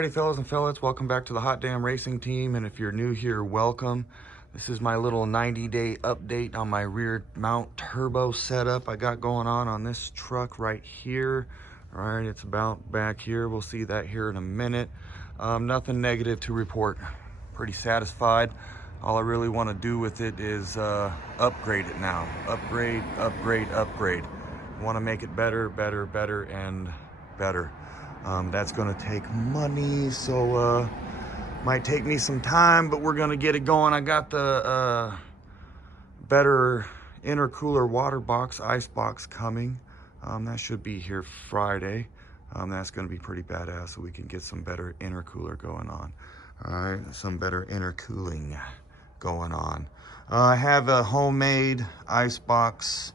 Alrighty, fellas and fellas, welcome back to the Hot Damn Racing Team. And if you're new here, welcome. This is my little 90-day update on my rear mount turbo setup I got going on this truck right here. All right, it's about back here. We'll see that here in a minute. Nothing negative to report. Pretty satisfied. All I really want to do with it is upgrade it now. Upgrade. Want to make it better, and better. That's going to take money, so might take me some time, but we're going to get it going. I got the better intercooler water box, ice box coming. That should be here Friday. That's going to be pretty badass, so we can get some better intercooler going on. All right, some better intercooling going on. I have a homemade ice box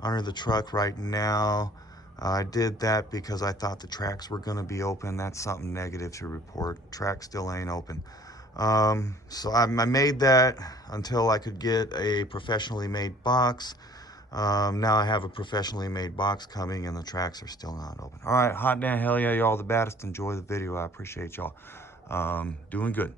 under the truck right now. I did that because I thought the tracks were going to be open. That's something negative to report. Track still ain't open. So I made that until I could get a professionally made box. Now I have a professionally made box coming and the tracks are still not open. All right, hot damn, hell yeah, y'all the baddest. Enjoy the video. I appreciate y'all. Doing good.